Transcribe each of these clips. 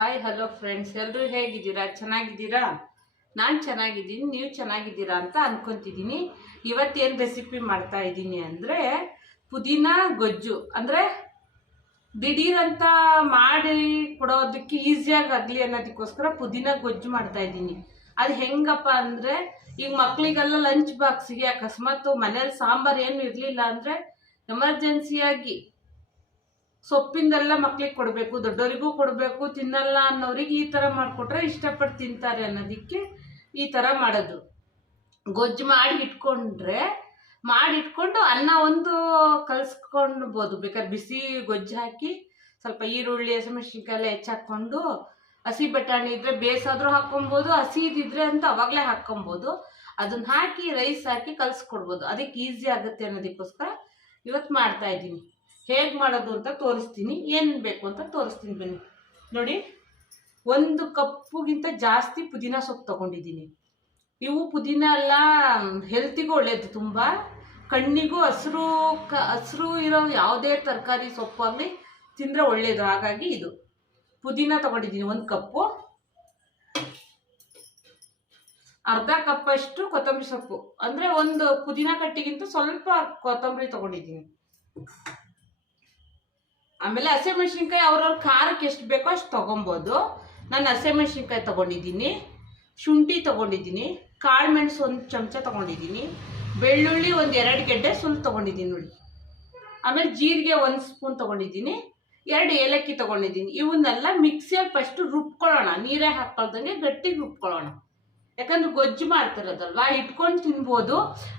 Hi hello friends, ಎಲ್ಲರೂ ಹೇಗಿದ್ದೀರಾ? ಚೆನ್ನಾಗಿದ್ದೀರಾ? ನಾನು ಚೆನ್ನಾಗಿದ್ದೀನಿ, ನೀವು ಚೆನ್ನಾಗಿದ್ದೀರಾ ಅಂತ ಅನ್ಕೊತಿದ್ದೀನಿ. ಇವತ್ತೇನು ರೆಸಿಪಿ ಮಾಡ್ತಾ ಇದ್ದೀನಿ ಅಂದರೆ ಪುದೀನ ಗೊಜ್ಜು. ಅಂದರೆ ದಿಢೀರಂತ ಮಾಡಿ ಕೊಡೋದಕ್ಕೆ ಈಸಿಯಾಗಿ ಆಗಲಿ ಅನ್ನೋದಕ್ಕೋಸ್ಕರ ಪುದೀನ ಗೊಜ್ಜು ಮಾಡ್ತಾ ಇದ್ದೀನಿ. ಅದು ಹೆಂಗಪ್ಪ ಅಂದರೆ, ಈಗ ಮಕ್ಕಳಿಗೆಲ್ಲ ಲಂಚ್ ಬಾಕ್ಸಿಗೆ ಅಕಸ್ಮಾತ್ ಮನೇಲಿ ಸಾಂಬಾರು ಏನು ಇರಲಿಲ್ಲ ಅಂದರೆ ಎಮರ್ಜೆನ್ಸಿಯಾಗಿ ಸೊಪ್ಪಿಂದೆಲ್ಲ ಮಕ್ಳಿಗೆ ಕೊಡಬೇಕು, ದೊಡ್ಡವರಿಗೂ ಕೊಡಬೇಕು, ತಿನ್ನಲ್ಲ ಅನ್ನೋರಿಗೆ ಈ ಥರ ಮಾಡಿಕೊಟ್ರೆ ಇಷ್ಟಪಟ್ಟು ತಿಂತಾರೆ ಅನ್ನೋದಕ್ಕೆ ಈ ಥರ ಮಾಡೋದು. ಗೊಜ್ಜು ಮಾಡಿಟ್ಕೊಂಡು ಅನ್ನ ಒಂದು ಕಲಿಸ್ಕೊಳ್ಬೋದು. ಬೇಕಾದ್ರೆ ಬಿಸಿ ಗೊಜ್ಜು ಹಾಕಿ ಸ್ವಲ್ಪ ಈರುಳ್ಳಿ ಹಸಿಮೆಣಸಿನ್ಕಾಯಿ ಎಲ್ಲ ಹೆಚ್ಚಾಕೊಂಡು, ಹಸಿ ಬಟಾಣಿ ಇದ್ದರೆ ಬೇಸಾದರೂ ಹಾಕ್ಕೊಬೋದು, ಹಸಿ ಇದ್ದಿದ್ರೆ ಅಂತ ಅವಾಗಲೇ ಹಾಕ್ಕೊಬೋದು. ಅದನ್ನ ಹಾಕಿ ರೈಸ್ ಹಾಕಿ ಕಲಿಸ್ಕೊಡ್ಬೋದು. ಅದಕ್ಕೆ ಈಸಿ ಆಗುತ್ತೆ ಅನ್ನೋದಕ್ಕೋಸ್ಕರ ಇವತ್ತು ಮಾಡ್ತಾ ಇದ್ದೀನಿ. ಹೇಗೆ ಮಾಡೋದು ಅಂತ ತೋರಿಸ್ತೀನಿ, ಏನು ಬೇಕು ಅಂತ ತೋರಿಸ್ತೀನಿ ಬನ್ನಿ. ನೋಡಿ, 1 ಕಪ್ಪಿಗಿಂತ ಜಾಸ್ತಿ ಪುದೀನ ಸೊಪ್ಪು ತೊಗೊಂಡಿದ್ದೀನಿ. ಇವು ಪುದೀನ ಎಲ್ಲ ಹೆಲ್ತಿಗೂ ಒಳ್ಳೆಯದು, ತುಂಬ ಕಣ್ಣಿಗೂ ಹಸಿರು ಇರೋ ಯಾವುದೇ ತರಕಾರಿ ಸೊಪ್ಪಾಗಲಿ ತಿಂದರೆ ಒಳ್ಳೆಯದು. ಹಾಗಾಗಿ ಇದು ಪುದೀನ ತೊಗೊಂಡಿದ್ದೀನಿ 1 ಕಪ್ಪು. ಅರ್ಧ ಕಪ್ಪಷ್ಟು ಕೊತ್ತಂಬರಿ ಸೊಪ್ಪು, ಅಂದರೆ ಒಂದು ಪುದೀನ ಕಟ್ಟಿಗಿಂತ ಸ್ವಲ್ಪ ಕೊತ್ತಂಬರಿ ತೊಗೊಂಡಿದ್ದೀನಿ. ಆಮೇಲೆ ಹಸಿಮೆಣ್ಸಿನ್ಕಾಯಿ ಅವ್ರವ್ರ ಖಾರಕ್ಕೆ ಎಷ್ಟು ಬೇಕೋ ಅಷ್ಟು ತೊಗೊಬೋದು. ನಾನು ಹಸಿಮೆಣ್ಸಿನ್ಕಾಯಿ ತೊಗೊಂಡಿದ್ದೀನಿ, ಶುಂಠಿ ತೊಗೊಂಡಿದ್ದೀನಿ, ಕಾಳು ಮೆಣಸು 1 ಚಮಚ ತೊಗೊಂಡಿದ್ದೀನಿ, ಬೆಳ್ಳುಳ್ಳಿ 1-2 ಗೆಡ್ಡೆ ಸುಲ್ ತೊಗೊಂಡಿದ್ದೀನಿ ನೋಡಿ. ಆಮೇಲೆ ಜೀರಿಗೆ 1 ಸ್ಪೂನ್ ತೊಗೊಂಡಿದ್ದೀನಿ, 2 ಏಲಕ್ಕಿ ತೊಗೊಂಡಿದ್ದೀನಿ. ಇವನ್ನೆಲ್ಲ ಮಿಕ್ಸಿಯಲ್ಲಿ ಫಸ್ಟು ರುಬ್ಕೊಳ್ಳೋಣ, ನೀರೇ ಹಾಕ್ಕೊಳ್ದಂಗೆ ಗಟ್ಟಿಗೆ ರುಬ್ಕೊಳ್ಳೋಣ. ಯಾಕಂದ್ರೆ ಗೊಜ್ಜು ಮಾಡ್ತಿರೋದಲ್ವ, ಇಟ್ಕೊಂಡು ತಿನ್ಬೋದು.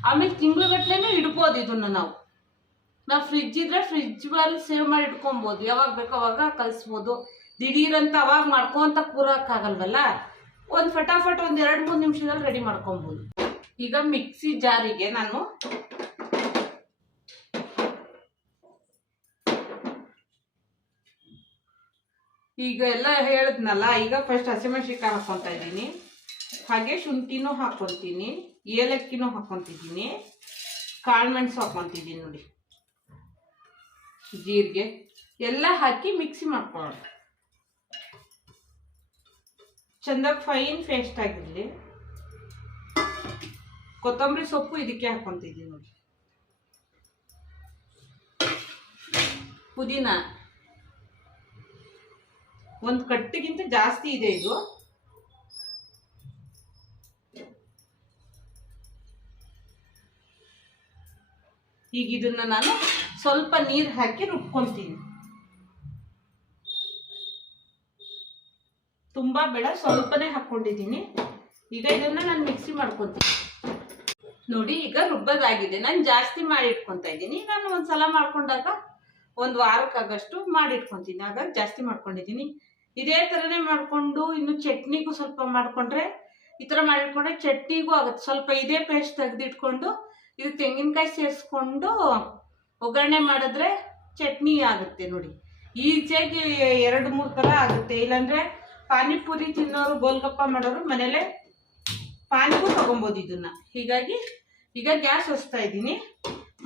ಆಮೇಲೆ ತಿಂಗ್ಳುಗಟ್ಲೆ ಇಡ್ಬೋದು. ಇದನ್ನು ನಾವು ಫ್ರಿಜ್ ಇದ್ರೆ ಫ್ರಿಜ್ಜಲ್ಲಿ ಸೇವ್ ಮಾಡಿ ಇಟ್ಕೊಬೋದು, ಯಾವಾಗ ಬೇಕೋ ಅವಾಗ ಕಲಿಸ್ಬೋದು. ದಿಢೀರಂತ ಅವಾಗ ಮಾಡ್ಕೊತ ಕೂರೋಕ್ಕಾಗಲ್ವಲ್ಲ, ಒಂದು ಫಟಾಫಟ್ 2-3 ನಿಮಿಷದಲ್ಲಿ ರೆಡಿ ಮಾಡ್ಕೊಬೋದು. ಈಗ ಮಿಕ್ಸಿ ಜಾರಿಗೆ ನಾನು ಈಗ ಎಲ್ಲ ಹೇಳಿದ್ನಲ್ಲ, ಈಗ ಫಸ್ಟ್ ಹಸಿಮೆಣ್ಸಿನ್ಕಾಯಿ ಹಾಕ್ಕೊತಾ ಇದ್ದೀನಿ, ಹಾಗೆ ಶುಂಠಿನೂ ಹಾಕ್ಕೊತೀನಿ, ಏಲಕ್ಕಿನೂ ಹಾಕ್ಕೊತಿದ್ದೀನಿ, ಕಾಳು ಮೆಣಸು ಹಾಕ್ಕೊತಿದ್ದೀನಿ ನೋಡಿ, ಜೀರಿಗೆ ಎಲ್ಲ ಹಾಕಿ ಮಿಕ್ಸಿ ಮಾಡ್ಕೊಳ್ಳೋಣ. ಚೆಂದಾಗಿ ಫೈನ್ ಪೇಸ್ಟ್ ಆಗಿರಲಿ. ಕೊತ್ತಂಬರಿ ಸೊಪ್ಪು ಇದಕ್ಕೆ ಹಾಕ್ಕೊತಿದ್ದೀನಿ ನೋಡಿ. ಪುದೀನ 1 ಕಟ್ಟಿಗಿಂತ ಜಾಸ್ತಿ ಇದೆ ಇದು. ಈಗ ಇದನ್ನ ನಾನು ಸ್ವಲ್ಪ ನೀರು ಹಾಕಿ ರುಬ್ಕೊತೀನಿ. ತುಂಬಾ ಬೇಡ, ಸ್ವಲ್ಪನೇ ಹಾಕ್ಕೊಂಡಿದ್ದೀನಿ. ಈಗ ಇದನ್ನ ನಾನು ಮಿಕ್ಸಿ ಮಾಡ್ಕೊತೀನಿ ನೋಡಿ. ಈಗ ರುಬ್ಬದಾಗಿದೆ, ನಾನು ಜಾಸ್ತಿ ಮಾಡಿ ಇಟ್ಕೊತಾ ಇದ್ದೀನಿ. ನಾನು ಒಂದ್ಸಲ ಮಾಡ್ಕೊಂಡಾಗ 1 ವಾರಕ್ಕಾಗಷ್ಟು ಮಾಡಿ ಇಟ್ಕೊತೀನಿ, ಹಾಗಾಗಿ ಜಾಸ್ತಿ ಮಾಡ್ಕೊಂಡಿದ್ದೀನಿ. ಇದೇ ಥರನೇ ಮಾಡಿಕೊಂಡು ಇನ್ನು ಚಟ್ನಿಗೂ ಸ್ವಲ್ಪ ಮಾಡಿಕೊಂಡ್ರೆ, ಈ ಥರ ಮಾಡಿಟ್ಕೊಂಡ್ರೆ ಚಟ್ನಿಗೂ ಆಗುತ್ತೆ. ಸ್ವಲ್ಪ ಇದೇ ಪೇಸ್ಟ್ ತೆಗೆದಿಟ್ಕೊಂಡು ಇದು ತೆಂಗಿನಕಾಯಿ ಸೇರಿಸ್ಕೊಂಡು ಒಗ್ಗರಣೆ ಮಾಡಿದ್ರೆ ಚಟ್ನಿ ಆಗುತ್ತೆ ನೋಡಿ. ಈಸಿಯಾಗಿ 2-3 ಥರ ಆಗುತ್ತೆ. ಇಲ್ಲಾಂದರೆ ಪಾನಿಪುರಿ ತಿನ್ನೋರು, ಗೋಲ್ಗಪ್ಪ ಮಾಡೋರು ಮನೇಲೆ ಪಾನಿಗೂ ತೊಗೊಬೋದು ಇದನ್ನು. ಹೀಗಾಗಿ ಈಗ ಗ್ಯಾಸ್ ಹಚ್ತಾ ಇದ್ದೀನಿ,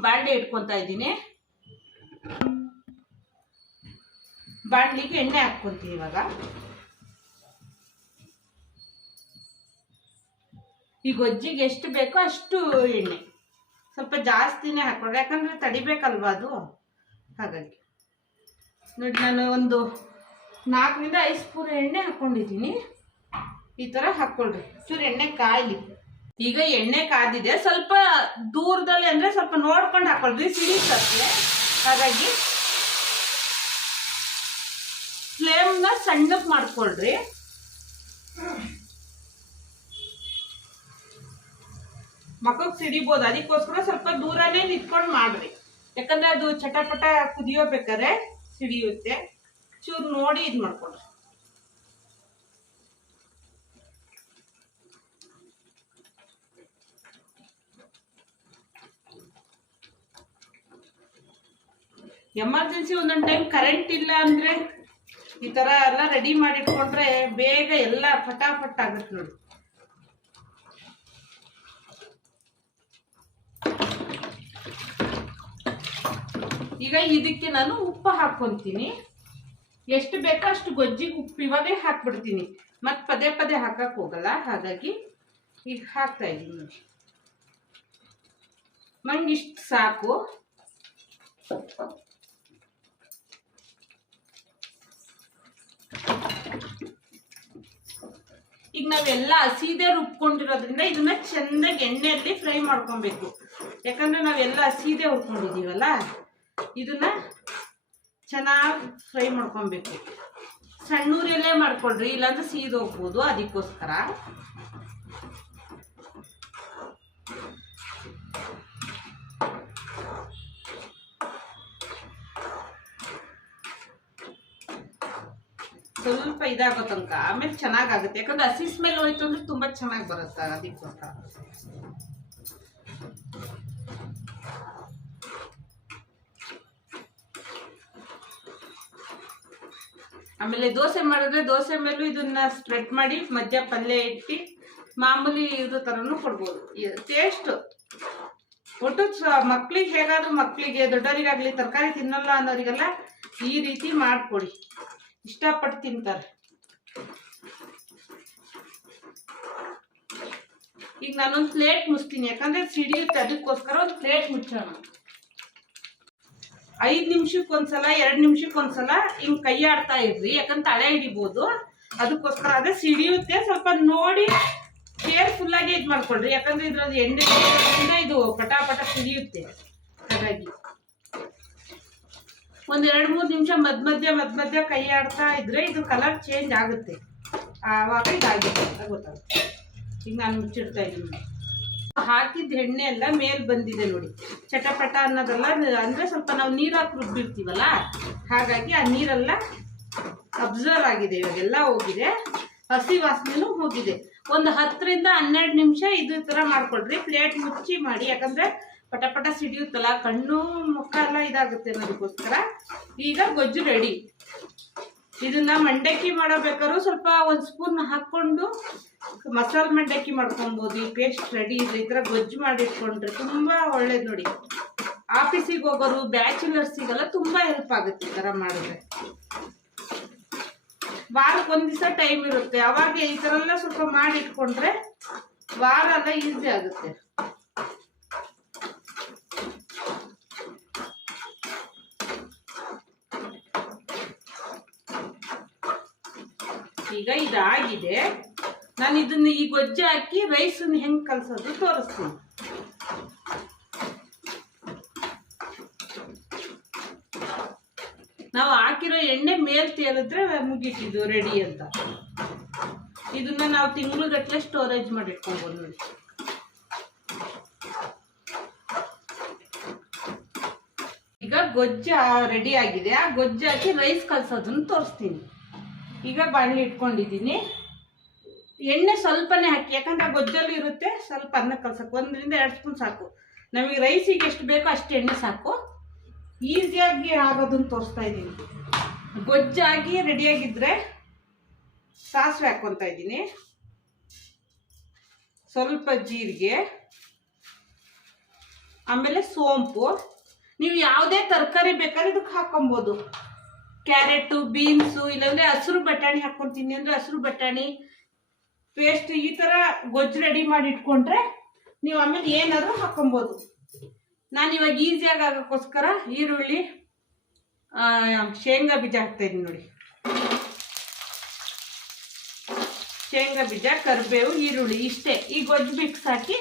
ಬಾಣಲೆ ಇಟ್ಕೊತಾ ಇದ್ದೀನಿ. ಬಾಣಲಿಗೆ ಎಣ್ಣೆ ಹಾಕ್ಕೊತೀನಿ. ಇವಾಗ ಈ ಗೊಜ್ಜಿಗೆ ಎಷ್ಟು ಬೇಕೋ ಅಷ್ಟು ಎಣ್ಣೆ, ಸ್ವಲ್ಪ ಜಾಸ್ತಿನೇ ಹಾಕ್ಕೊಂಡ್ರೆ, ಯಾಕಂದರೆ ತಡಿಬೇಕಲ್ವ ಅದು, ಹಾಗಾಗಿ ನೋಡಿ. ನಾನು ಒಂದು 4-5 ಸ್ಪೂನ್ ಎಣ್ಣೆ ಹಾಕ್ಕೊಂಡಿದ್ದೀನಿ. ಈ ಥರ ಹಾಕ್ಕೊಳ್ರಿ, ಚೂರು ಎಣ್ಣೆ ಕಾಯಲಿ. ಈಗ ಎಣ್ಣೆ ಕಾದಿದೆ, ಸ್ವಲ್ಪ ದೂರದಲ್ಲಿ ಅಂದರೆ ಸ್ವಲ್ಪ ನೋಡ್ಕೊಂಡು ಹಾಕ್ಕೊಳ್ರಿ, ಸಿಡಿಸತ್ತೆ. ಹಾಗಾಗಿ ಫ್ಲೇಮ್ನ ಸಣ್ಣಕ್ಕೆ ಮಾಡ್ಕೊಳ್ರಿ. ಮಕ್ಕಳಿಗೆ ಸಿಡಿಬೋದು, ಅದಕ್ಕೋಸ್ಕರ ಸ್ವಲ್ಪ ದೂರನೇ ನಿಂತ್ಕೊಂಡು ಮಾಡ್ರಿ. ಯಾಕಂದ್ರೆ ಅದು ಚಟಪಟ ಕುದಿಯೋಬೇಕಾದ್ರೆ ಸಿಡಿಯುತ್ತೆ. ಚೂರು ನೋಡಿ ಇದು ಮಾಡ್ಕೊಳ್ರಿ. ಎಮರ್ಜೆನ್ಸಿ ಒಂದೊಂದು ಟೈಮ್ ಕರೆಂಟ್ ಇಲ್ಲ ಅಂದರೆ ಈ ಥರ ಎಲ್ಲ ರೆಡಿ ಮಾಡಿಟ್ಕೊಂಡ್ರೆ ಬೇಗ ಎಲ್ಲ ಫಟಾಫಟ್ ಆಗುತ್ತೆ ನೋಡಿ. ಈಗ ಇದಕ್ಕೆ ನಾನು ಉಪ್ಪು ಹಾಕ್ಕೊಂತೀನಿ. ಎಷ್ಟು ಬೇಕೋ ಅಷ್ಟು ಗೊಜ್ಜಿಗೆ ಉಪ್ಪು ಇವಾಗಲೇ ಹಾಕ್ಬಿಡ್ತೀನಿ, ಮತ್ತು ಪದೇ ಪದೇ ಹಾಕಕ್ಕೆ ಹೋಗಲ್ಲ. ಹಾಗಾಗಿ ಈಗ ಹಾಕ್ತಾ ಇದ್ದೀನಿ ನೋಡಿ. ನಂಗೆ ಇಷ್ಟು ಸಾಕು. ಈಗ ನಾವೆಲ್ಲ ಹಸಿದೇ ರುಬ್ಕೊಂಡಿರೋದ್ರಿಂದ ಇದನ್ನ ಚೆಂದಾಗಿ ಎಣ್ಣೆಯಲ್ಲಿ ಫ್ರೈ ಮಾಡ್ಕೊಬೇಕು. ಯಾಕಂದ್ರೆ ನಾವೆಲ್ಲ ಹಸಿದೇ ಹುರ್ಕೊಂಡಿದೀವಲ್ಲ, ಇದನ್ನ ಚೆನ್ನಾಗಿ ಫ್ರೈ ಮಾಡ್ಕೊಬೇಕು. ಸಣ್ಣೂರಲ್ಲೇ ಮಾಡ್ಕೊಳ್ರಿ, ಇಲ್ಲಾಂದ್ರೆ ಸೀದ್ ಹೋಗ್ಬೋದು. ಅದಕ್ಕೋಸ್ಕರ ಸ್ವಲ್ಪ ಇದಾಗೋ ತನಕ, ಆಮೇಲೆ ಚೆನ್ನಾಗಾಗುತ್ತೆ. ಯಾಕಂದ್ರೆ ಹಸಿ ಸ್ಮೆಲ್ ಹೋಯ್ತು ಅಂದ್ರೆ ತುಂಬಾ ಚೆನ್ನಾಗಿ ಬರುತ್ತೆ. ಅದಕ್ಕೋಸ್ಕರ ಆಮೇಲೆ ದೋಸೆ ಮಾಡಿದ್ರೆ ದೋಸೆ ಮೇಲೂ ಇದನ್ನ ಸ್ಪ್ರೆಡ್ ಮಾಡಿ ಮಧ್ಯ ಪಲ್ಯ ಇಟ್ಟು ಮಾಮೂಲಿ ಇರೋ ಥರನೂ ಕೊಡ್ಬೋದು. ಟೇಸ್ಟ್ ಒಟ್ಟು ಮಕ್ಳಿಗೆ ಹೇಗಾದ್ರೂ, ಮಕ್ಕಳಿಗೆ ದೊಡ್ಡವರಿಗಾಗಲಿ ತರಕಾರಿ ತಿನ್ನಲ್ಲ ಅನ್ನೋರಿಗೆಲ್ಲ ಈ ರೀತಿ ಮಾಡಿಕೊಡಿ, ಇಷ್ಟಪಟ್ಟು ತಿಂತಾರೆ. ಈಗ ನಾನೊಂದು ಪ್ಲೇಟ್ ಮುಚ್ತೀನಿ, ಯಾಕಂದ್ರೆ ಸಿಡಿಯುತ್ತೆ. ಅದಕ್ಕೋಸ್ಕರ ಒಂದು ಪ್ಲೇಟ್ ಮುಚ್ಚೋಣ. 5 ನಿಮಿಷಕ್ಕೊಂದ್ಸಲ 2 ನಿಮಿಷಕ್ಕೊಂದ್ಸಲ ಹಿಂಗ್ ಕೈ ಆಡ್ತಾ ಇರ್ರಿ, ಯಾಕಂದ್ರೆ ತಳೆ ಹಿಡಿಬೋದು. ಅದಕ್ಕೋಸ್ಕರ ಅದೇ ಸಿಡಿಯುತ್ತೆ. ಸ್ವಲ್ಪ ನೋಡಿ ಕೇರ್ಫುಲ್ ಆಗಿ ಇದು ಮಾಡ್ಕೊಳ್ರಿ, ಯಾಕಂದ್ರೆ ಇದ್ರದ್ದು ಎಣ್ಣೆ ಇದು ಪಟಾಪಟ ಸಿಡಿಯುತ್ತೆ. ಹಾಗಾಗಿ ಒಂದು 2-3 ನಿಮಿಷ ಮಧ್ಯ ಕೈ ಆಡ್ತಾ ಇದ್ರೆ ಇದು ಕಲರ್ ಚೇಂಜ್ ಆಗುತ್ತೆ. ಆವಾಗ ಇದಾಗಿದೆ ಅಂತ ಗೊತ್ತಾಗುತ್ತೆ. ಈಗ ನಾನು ಮುಚ್ಚಿಡ್ತಾ ಇದ್ದೀನಿ. ಹಾಕಿದ ಎಣ್ಣೆ ಎಲ್ಲ ಮೇಲ್ ಬಂದಿದೆ ನೋಡಿ, ಚಟಪಟ ಅನ್ನೋದೆಲ್ಲ. ಅಂದ್ರೆ ಸ್ವಲ್ಪ ನಾವು ನೀರು ಹಾಕಿ ರುಬ್ಬಿರ್ತೀವಲ್ಲ, ಹಾಗಾಗಿ ಆ ನೀರೆಲ್ಲ ಅಬ್ಸರ್ವ್ ಆಗಿದೆ, ಇವಾಗೆಲ್ಲ ಹೋಗಿದೆ, ಹಸಿ ವಾಸನೆನೂ ಹೋಗಿದೆ. ಒಂದು 10 ರಿಂದ 12 ನಿಮಿಷ ಇದು ಥರ ಮಾಡ್ಕೊಳ್ರಿ. ಪ್ಲೇಟ್ ಮುಚ್ಚಿ ಮಾಡಿ, ಯಾಕಂದ್ರೆ ಪಟ ಸಿಡಿಯುತ್ತಲ್ಲ, ಕಣ್ಣು ಮುಖ ಎಲ್ಲ ಇದಾಗುತ್ತೆ ಅನ್ನೋದಕ್ಕೋಸ್ಕರ. ಈಗ ಗೊಜ್ಜು ರೆಡಿ. ಇದನ್ನ ಮಂಡಕ್ಕಿ ಮಾಡಬೇಕಾದ್ರೂ ಸ್ವಲ್ಪ 1 ಸ್ಪೂನ್ ಹಾಕ್ಕೊಂಡು ಮಸಾಲೆ ಮಂಡಕ್ಕಿ ಮಾಡ್ಕೊಬೋದು. ಈ ಪೇಸ್ಟ್ ರೆಡಿ ಇದೆ. ಈ ಥರ ಗೊಜ್ಜು ಮಾಡಿಟ್ಕೊಂಡ್ರೆ ತುಂಬ ಒಳ್ಳೇದು ನೋಡಿ. ಆಫೀಸಿಗೆ ಹೋಗೋರು, ಬ್ಯಾಚುಲರ್ಸಿಗೆಲ್ಲ ತುಂಬ ಹೆಲ್ಪ್ ಆಗುತ್ತೆ ಈ ಥರ ಮಾಡಿದ್ರೆ. ವಾರಕ್ಕೆ 1 ದಿವಸ ಟೈಮ್ ಇರುತ್ತೆ, ಅವಾಗ ಈ ಥರ ಎಲ್ಲ ಸ್ವಲ್ಪ ಮಾಡಿ ಇಟ್ಕೊಂಡ್ರೆ ವಾರ ಎಲ್ಲ ಈಸಿ ಆಗುತ್ತೆ. ಈಗ ಇದಾಗಿದೆ. ನಾನು ಇದನ್ನ ಈ ಗೊಜ್ಜು ಹಾಕಿ ರೈಸನ್ನು ಹೆಂಗೆ ಕಲಸೋದು ತೋರಿಸ್ತೀನಿ. ನಾವು ಹಾಕಿರೋ ಎಣ್ಣೆ ಮೇಲ್ ತೇಲಿದ್ರೆ ಮುಗೀತಿದ್ದು ರೆಡಿ ಅಂತ. ಇದನ್ನ ನಾವು ತಿಂಗ್ಳುಗಟ್ಟಲೆ ಸ್ಟೋರೇಜ್ ಮಾಡಿ ಇಟ್ಕೊಬೋದು ನೋಡಿ. ಈಗ ಗೊಜ್ಜು ರೆಡಿ ಆಗಿದೆ. ಆ ಗೊಜ್ಜು ಹಾಕಿ ರೈಸ್ ಕಲಸೋದನ್ನು ತೋರಿಸ್ತೀನಿ. ಈಗ ಬಾಣಲಿ ಇಟ್ಕೊಂಡಿದ್ದೀನಿ. ಎಣ್ಣೆ ಸ್ವಲ್ಪನೇ ಹಾಕಿ, ಯಾಕಂದ್ರೆ ಆ ಗೊಜ್ಜಲ್ಲಿ ಇರುತ್ತೆ. ಸ್ವಲ್ಪ ಅನ್ನ ಕಲ್ಸಕ್ಕೆ 1 ರಿಂದ 2 ಸ್ಪೂನ್ ಸಾಕು. ನಮಗೆ ರೈಸಿಗೆ ಎಷ್ಟು ಬೇಕೋ ಅಷ್ಟು ಎಣ್ಣೆ ಸಾಕು. ಈಸಿಯಾಗಿ ಆಗೋದನ್ನು ತೋರಿಸ್ತಾ ಇದ್ದೀನಿ. ಗೊಜ್ಜಾಗಿ ರೆಡಿಯಾಗಿದ್ದರೆ ಸಾಸಿವೆ ಹಾಕ್ಕೊತಾ ಇದ್ದೀನಿ, ಸ್ವಲ್ಪ ಜೀರಿಗೆ, ಆಮೇಲೆ ಸೋಂಪು. ನೀವು ಯಾವುದೇ ತರಕಾರಿ ಬೇಕಾದ್ರೆ ಇದಕ್ಕೆ ಹಾಕೊಬೋದು. ಕ್ಯಾರೆಟು, ಬೀನ್ಸು, ಇಲ್ಲಾಂದರೆ ಹಸಿರು ಬಟಾಣಿ ಹಾಕ್ಕೊತೀನಿ ಅಂದರೆ ಹಸಿರು ಬಟಾಣಿ ಪೇಸ್ಟ್. ಈ ಥರ ಗೊಜ್ಜು ರೆಡಿ ಮಾಡಿ ಇಟ್ಕೊಂಡ್ರೆ ನೀವು ಆಮೇಲೆ ಏನಾದರೂ ಹಾಕೊಬೋದು. ನಾನು ಇವಾಗ ಈಸಿಯಾಗಿ ಆಗೋಕ್ಕೋಸ್ಕರ ಈರುಳ್ಳಿ, ಶೇಂಗಾ ಬೀಜ ಹಾಕ್ತಾಯಿದ್ದೀನಿ ನೋಡಿ. ಶೇಂಗಾ ಬೀಜ, ಕರಿಬೇವು, ಈರುಳ್ಳಿ ಇಷ್ಟೇ. ಈ ಗೊಜ್ಜು ಮಿಕ್ಸ್ ಹಾಕಿ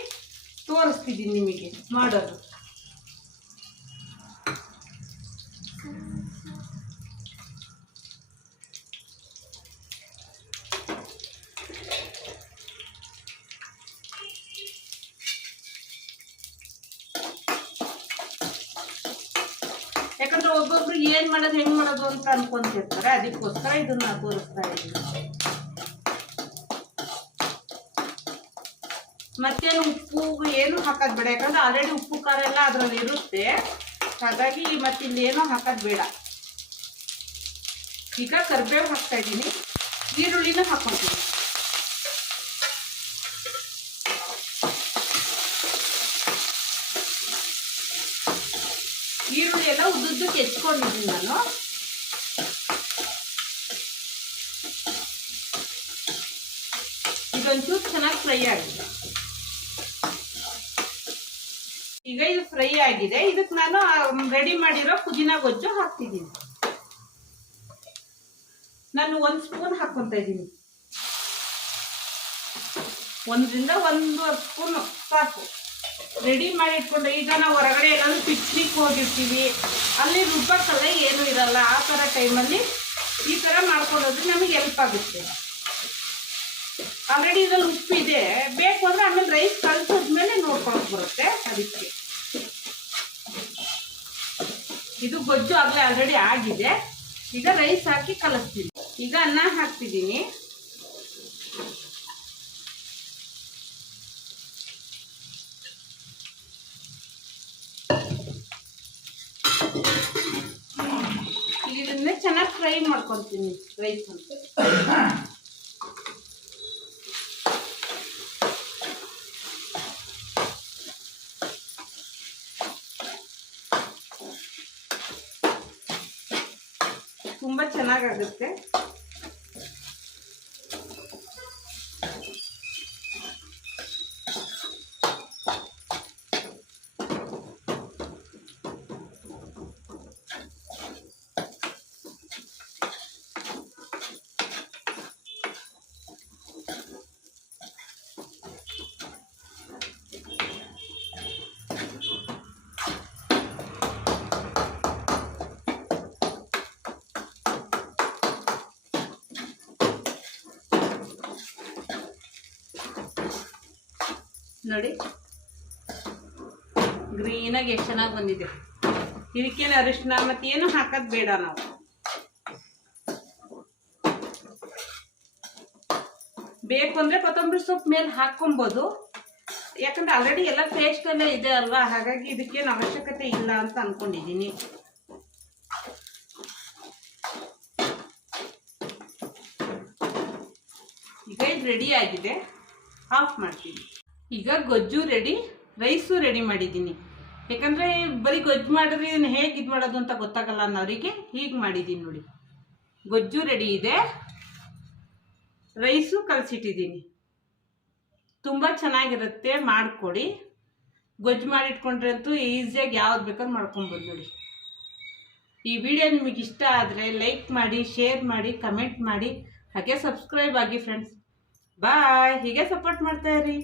ತೋರಿಸ್ತಿದ್ದೀನಿ ನಿಮಗೆ ಮಾಡೋದು. ಯಾಕಂದ್ರೆ ಒಬ್ಬೊಬ್ರು ಏನ್ ಮಾಡೋದು ಹೆಂಗ್ ಮಾಡೋದು ಅಂತ ಅನ್ಕೊಂತಿರ್ತಾರೆ. ಅದಕ್ಕೋಸ್ಕರ ಇದನ್ನ ತೋರಿಸ್ತಾ ಇದ್ದೀನಿ. ಮತ್ತೇನು ಉಪ್ಪು ಏನು ಹಾಕೋದು ಬೇಡ, ಯಾಕಂದ್ರೆ ಆಲ್ರೆಡಿ ಉಪ್ಪು ಖಾರ ಎಲ್ಲ ಅದರಲ್ಲಿ ಇರುತ್ತೆ. ಹಾಗಾಗಿ ಮತ್ತೆ ಇಲ್ಲಿ ಏನೂ ಹಾಕೋದು ಬೇಡ. ಈಗ ಕರಿಬೇವು ಹಾಕ್ತಾ ಇದ್ದೀನಿ, ಈರುಳ್ಳಿನ ಹಾಕ್ಕೊತೀನಿ. ಈರುಳ್ಳಿ ಎಲ್ಲ ಉದ್ದುದ್ದಕ್ಕೆ ಹೆಚ್ಕೊಂಡಿದ್ದೀನಿ ನಾನು. ಇದೊಂಚೂರು ಚೆನ್ನಾಗಿ ಫ್ರೈ ಆಗಿದೆ. ಈಗ ಇದು ಫ್ರೈ ಆಗಿದೆ. ಇದಕ್ಕೆ ನಾನು ರೆಡಿ ಮಾಡಿರೋ ಪುದೀನ ಗೊಜ್ಜು ಹಾಕ್ತಿದ್ದೀನಿ. ನಾನು 1 ಸ್ಪೂನ್ ಹಾಕ್ಕೊಂತ ಇದ್ದೀನಿ. 1 ರಿಂದ 1.5 ಸ್ಪೂನ್ ಸಾಕು. ರೆಡಿ ಮಾಡಿ ಇಟ್ಕೊಂಡ್ರೆ ಈಗ ನಾವು ಹೊರಗಡೆ ಎಲ್ಲಾದ್ರೂ ಪಿಕ್ನಿಕ್ ಹೋಗಿರ್ತೀವಿ, ಅಲ್ಲಿ ರುಬ್ಬಕ್ಕಲ್ಲ ಏನೂ ಇರಲ್ಲ. ಆ ಥರ ಟೈಮಲ್ಲಿ ಈ ಥರ ಮಾಡ್ಕೊಳ್ಳೋದು ನಮಗೆ ಹೆಲ್ಪ್ ಆಗುತ್ತೆ. ಆಲ್ರೆಡಿ ಇದ್ರಲ್ಲಿ ಉಪ್ಪಿದೆ, ಬೇಕು ಅಂದರೆ ಆಮೇಲೆ ರೈಸ್ ಕಲಿಸೋದ್ಮೇಲೆ ನೋಡ್ಕೊಳಕ್ ಬರುತ್ತೆ. ಅದಕ್ಕೆ ಇದು ಗೊಜ್ಜು ಆಗಲೇ ಆಲ್ರೆಡಿ ಆಗಿದೆ. ಈಗ ರೈಸ್ ಹಾಕಿ ಕಲಿಸ್ತೀನಿ. ಈಗ ಅನ್ನ ಹಾಕ್ತಿದ್ದೀನಿ. ಇದನ್ನೇ ಚೆನ್ನಾಗಿ ಫ್ರೈ ಮಾಡ್ಕೊತೀನಿ ರೈಸ್ ಅಂತ. ತುಂಬಾ ಚೆನ್ನಾಗಾಗುತ್ತೆ. ನೋಡಿ ಗ್ರೀನಾಗಿ ಎಷ್ಟು ಚೆನ್ನಾಗಿ ಬಂದಿದೆ. ಇದಕ್ಕೇನು ಅರಿಶಿನ ಮತ್ತೇನು ಹಾಕೋದು ಬೇಡ. ನಾವು ಬೇಕು ಅಂದರೆ ಕೊತ್ತಂಬರಿ ಸೊಪ್ಪು ಮೇಲೆ ಹಾಕ್ಕೊಬೋದು, ಯಾಕಂದ್ರೆ ಆಲ್ರೆಡಿ ಎಲ್ಲ ಟೇಸ್ಟ್ ಎಲ್ಲ ಇದೆ ಅಲ್ವಾ. ಹಾಗಾಗಿ ಇದಕ್ಕೇನು ಅವಶ್ಯಕತೆ ಇಲ್ಲ ಅಂತ ಅನ್ಕೊಂಡಿದ್ದೀನಿ. ಈಗ ಇದು ರೆಡಿ ಆಗಿದೆ, ಆಫ್ ಮಾಡ್ತೀನಿ. ಈಗ ಗೊಜ್ಜು ರೆಡಿ, ರೈಸು ರೆಡಿ ಮಾಡಿದ್ದೀನಿ. ಯಾಕಂದರೆ ಬರೀ ಗೊಜ್ಜು ಮಾಡಿದ್ರೆ ಇದನ್ನು ಹೇಗೆ ಇದು ಮಾಡೋದು ಅಂತ ಗೊತ್ತಾಗಲ್ಲ ಅನ್ನೋರಿಗೆ ಹೀಗೆ ಮಾಡಿದ್ದೀನಿ ನೋಡಿ. ಗೊಜ್ಜು ರೆಡಿ ಇದೆ, ರೈಸು ಕಲಸಿಟ್ಟಿದ್ದೀನಿ. ತುಂಬ ಚೆನ್ನಾಗಿರುತ್ತೆ, ಮಾಡಿಕೊಡಿ. ಗೊಜ್ಜು ಮಾಡಿಟ್ಕೊಂಡ್ರೆ ಅಂತೂ ಈಸಿಯಾಗಿ ಯಾವ್ದು ಬೇಕಾದ್ರೂ ಮಾಡ್ಕೊಬೋದು ನೋಡಿ. ಈ ವಿಡಿಯೋ ನಿಮಗೆ ಇಷ್ಟ ಆದರೆ ಲೈಕ್ ಮಾಡಿ, ಶೇರ್ ಮಾಡಿ, ಕಮೆಂಟ್ ಮಾಡಿ, ಹಾಗೆ ಸಬ್ಸ್ಕ್ರೈಬ್ ಆಗಿ ಫ್ರೆಂಡ್ಸ್. ಬಾಯ್. ಹೀಗೆ ಸಪೋರ್ಟ್ ಮಾಡ್ತಾ ಇರಿ.